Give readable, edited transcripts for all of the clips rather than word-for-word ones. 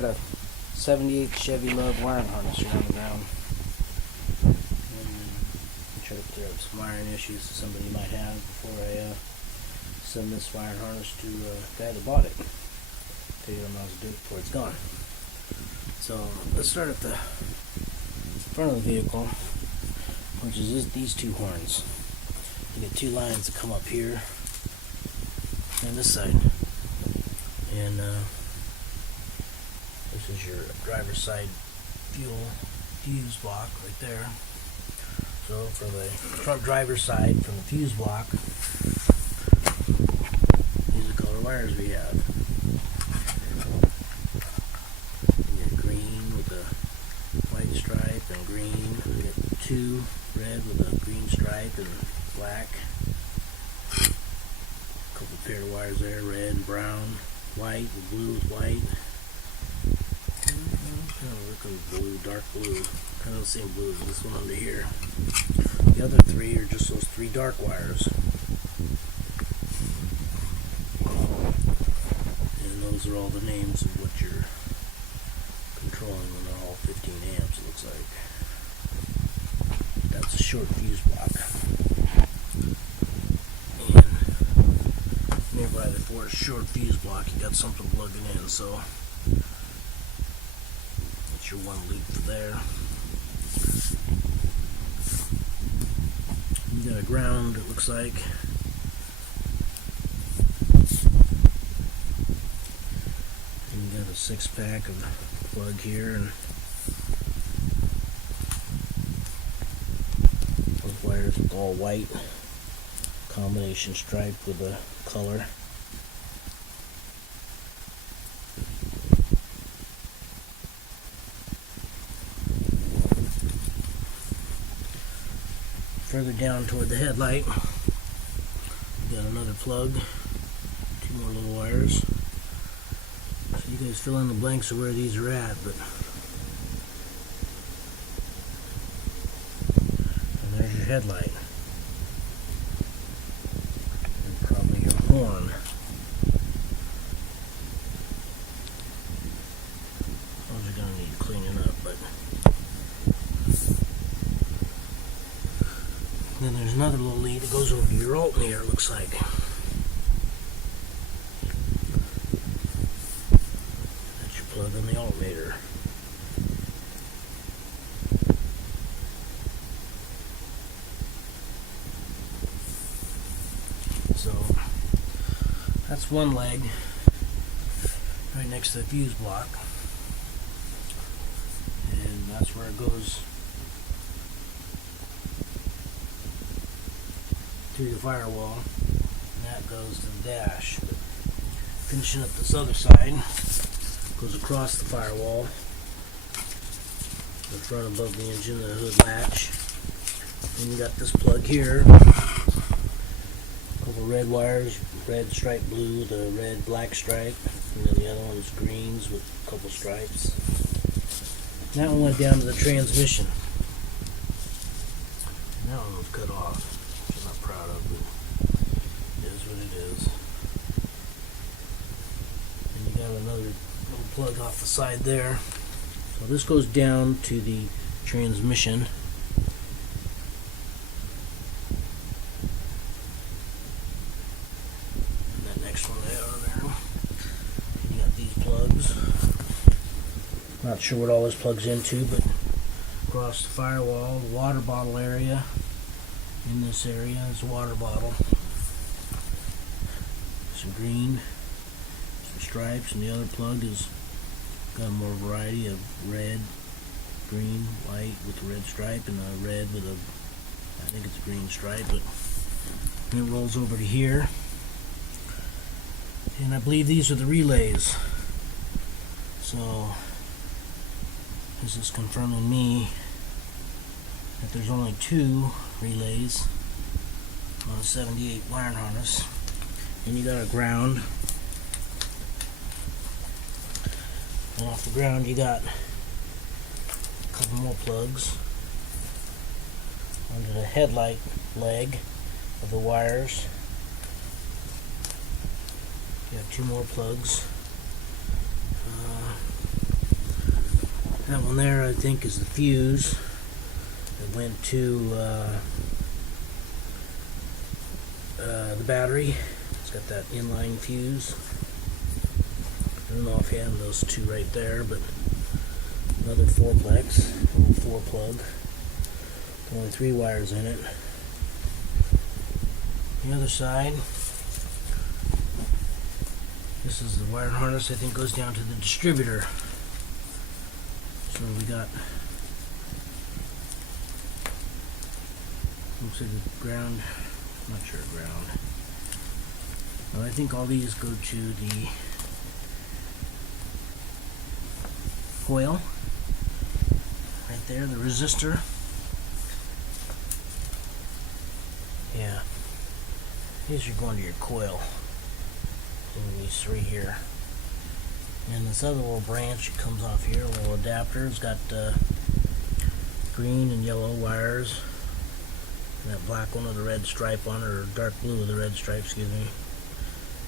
got a 78 Chevy Luv wiring harness here on the ground. And try to clear up some wiring issues that somebody might have before I send this wiring harness to the guy that bought it. Tell you what I'm going to do it before it's gone. So let's start at the front of the vehicle, which is these two horns. You get two lines that come up here and this side. And this is your driver's side fuel fuse block right there. So for the front driver's side, from the fuse block, these are the color wires we have. You get green with a white stripe and green. You get two red with a green stripe and black. A couple pair of wires there, red and brown. White with blue with white. Kind of looking blue, dark blue. Kind of the same blue as this one under here. The other three are just those three dark wires. And those are all the names of what you're controlling when they're all 15 amps, it looks like. That's a short fuse block. Nearby the forest short fuse block, you got something plugging in, so that's your one loop there. You got a ground, it looks like. And you got a 6-pack of plug here, and those wires look all white. Combination stripe with a color. Further down toward the headlight, we got another plug, two more little wires. So you guys fill in the blanks of where these are at, but and there's your headlight. Horn. Those are going to need cleaning up, but then there's another little lead that goes over to your alternator, it looks like. That's your plug on the alternator. So that's one leg right next to the fuse block, and that's where it goes through the firewall, and that goes to the dash. But finishing up this other side, goes across the firewall, the front above the engine, the hood latch, and you got this plug here. Couple red wires, red stripe blue with a red black stripe, and then the other one's greens with a couple stripes. And that one went down to the transmission. And that one was cut off, which I'm not proud of, but it is what it is. And you got another little plug off the side there. So this goes down to the transmission. Not sure what all this plugs into, but across the firewall, the water bottle area. In this area is a water bottle. Some green, some stripes, and the other plug has got more variety of red, green, white with a red stripe, and a red with a, I think it's a green stripe, but and it rolls over to here. And I believe these are the relays. So this is confirming me that there's only two relays on a 78 wiring harness. And you got a ground. And off the ground you got a couple more plugs under the headlight leg of the wires. You have two more plugs. That one there, I think, is the fuse. It went to the battery. It's got that inline fuse. I don't know if you have those two right there, but another 4-plex, little 4-plug. Only 3 wires in it. The other side, this is the wire harness. I think goes down to the distributor. So we got, looks like a ground, not sure ground. Well, I think all these go to the coil right there, the resistor. Yeah, these are going to your coil. These 3 here. And this other little branch that comes off here, a little adapter, it's got green and yellow wires. And that black one with a red stripe on it, or dark blue with a red stripe, excuse me.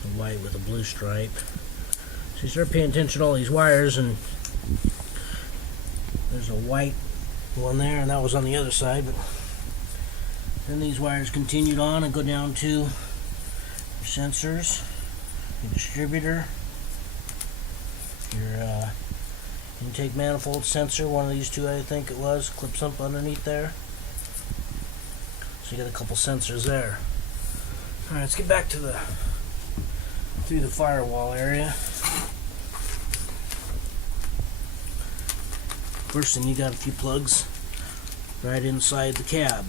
The white with a blue stripe. So you start paying attention to all these wires, and there's a white one there, and that was on the other side. But then these wires continued on and go down to your sensors, your distributor, your intake manifold sensor, one of these 2 I think it was, clips up underneath there. So you got a couple sensors there. Alright, let's get back to through the firewall area. First thing, you got a few plugs right inside the cab.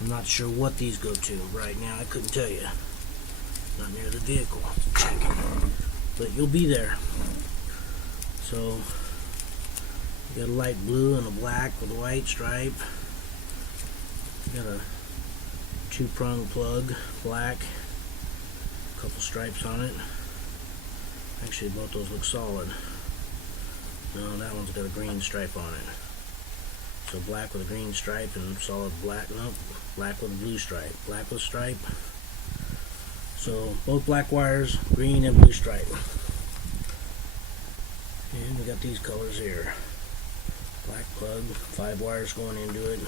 I'm not sure what these go to right now. I couldn't tell you. Not near the vehicle. Checking. But you'll be there. So you got a light blue and a black with a white stripe. You got a 2-prong plug, black. A couple stripes on it. Actually, both those look solid. No, that one's got a green stripe on it. So black with a green stripe and solid black. Nope, black with a blue stripe. Black with stripe. So both black wires, green and blue stripe. And we got these colors here. Black plug, 5 wires going into it.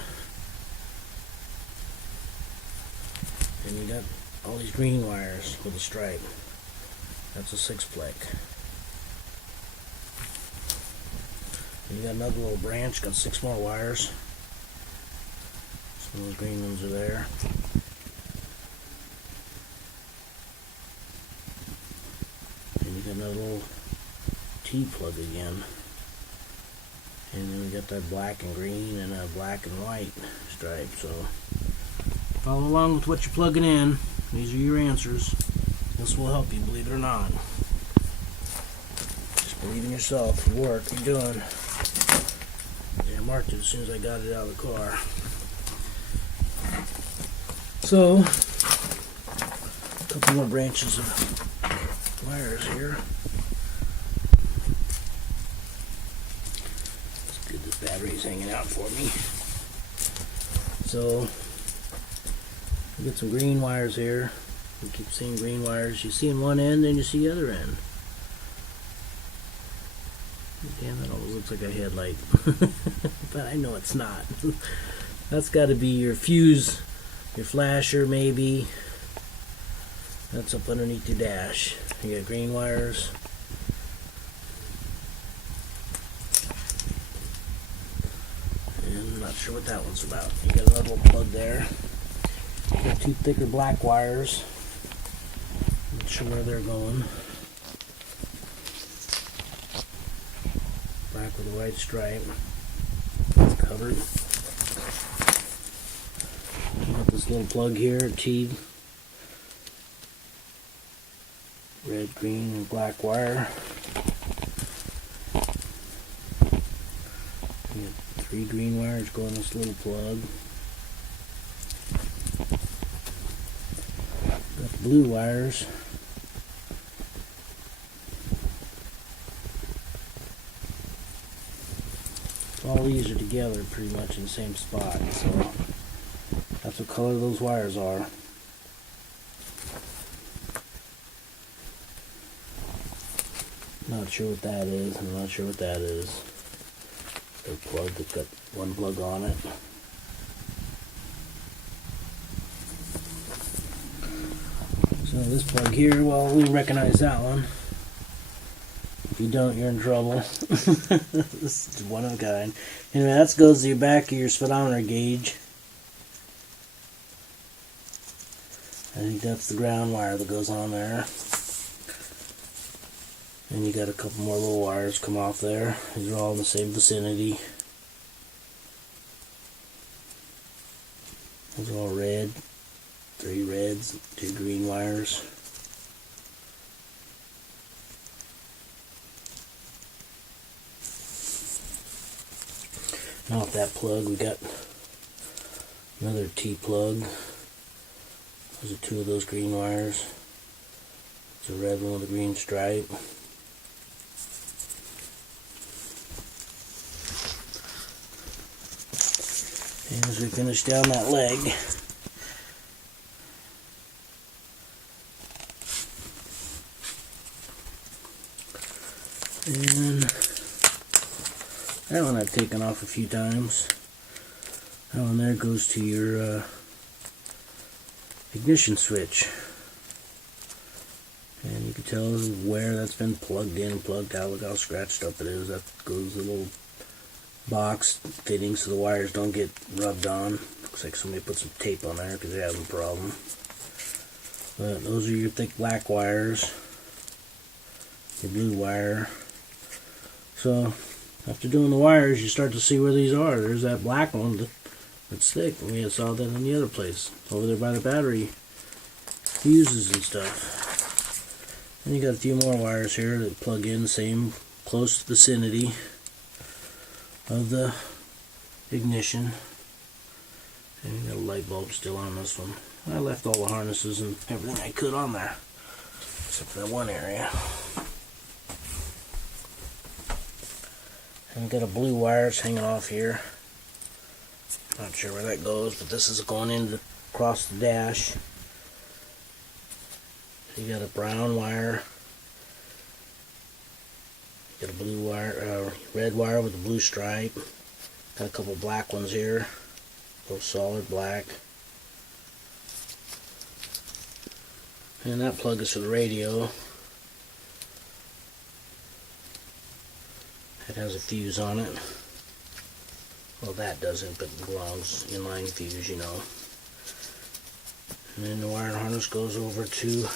And you got all these green wires with a stripe. That's a 6-plex. And you got another little branch, got 6 more wires. Some of those green ones are there. And you got another little T-plug again. And then we got that black and green and a black and white stripe. So follow along with what you're plugging in. These are your answers. This will help you, believe it or not. Just believe in yourself, your work, you're doing. Yeah, I marked it as soon as I got it out of the car. So, a couple more branches of wires here. It's good this battery's hanging out for me. So, we get some green wires here. You keep seeing green wires. You see in one end, then you see the other end. Damn, that almost looks like a headlight. But I know it's not. That's got to be your fuse, your flasher maybe. That's up underneath your dash. You got green wires. And I'm not sure what that one's about. You got another little plug there. You got 2 thicker black wires. Not sure where they're going. Black with a white stripe. It's covered. Got this little plug here, T. Red, green, and black wire. You got 3 green wires going in this little plug. Got the blue wires. All these are together pretty much in the same spot, so that's what color those wires are. Not sure what that is. I'm not sure what that is. The plug, it's got one plug on it. So this plug here, well, we recognize that one. If you don't, you're in trouble. This is one of a kind. Anyway, that goes to your back of your speedometer gauge. I think that's the ground wire that goes on there. And you got a couple more little wires come off there. These are all in the same vicinity. Those are all red. 3 reds, 2 green wires. Now off that plug we got another T plug. Those are 2 of those green wires. It's a red one with a green stripe. And as we finish down that leg, and that one I've taken off a few times. That one there goes to your ignition switch. And you can tell where that's been plugged in and plugged out. Look how scratched up it is. That goes the little box fitting so the wires don't get rubbed on. Looks like somebody put some tape on there because they're having a problem. But those are your thick black wires. Your blue wire. So after doing the wires, you start to see where these are. There's that black one that's thick. We saw that in the other place, over there by the battery fuses and stuff. And you got a few more wires here that plug in, same close vicinity of the ignition. And you got a light bulb still on this one. I left all the harnesses and everything I could on there, except for that one area. And got a blue wire hanging off here. Not sure where that goes, but this is going in across the dash. You got a brown wire. Got a blue wire, red wire with a blue stripe. Got a couple black ones here, both solid black. And that plug is for the radio. It has a fuse on it. Well, that doesn't, but it belongs inline fuse, you know. And then the wire harness goes over to,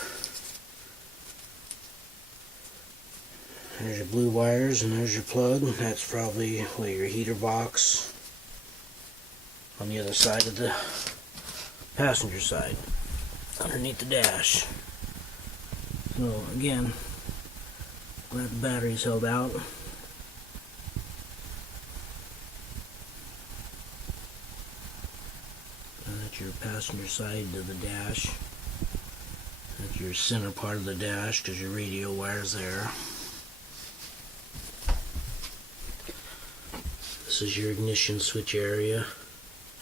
there's your blue wires, and there's your plug. That's probably your heater box on the other side of the passenger side, underneath the dash. So again, glad the battery's held out. That's your passenger side of the dash. That's your center part of the dash because your radio wire's there. This is your ignition switch area.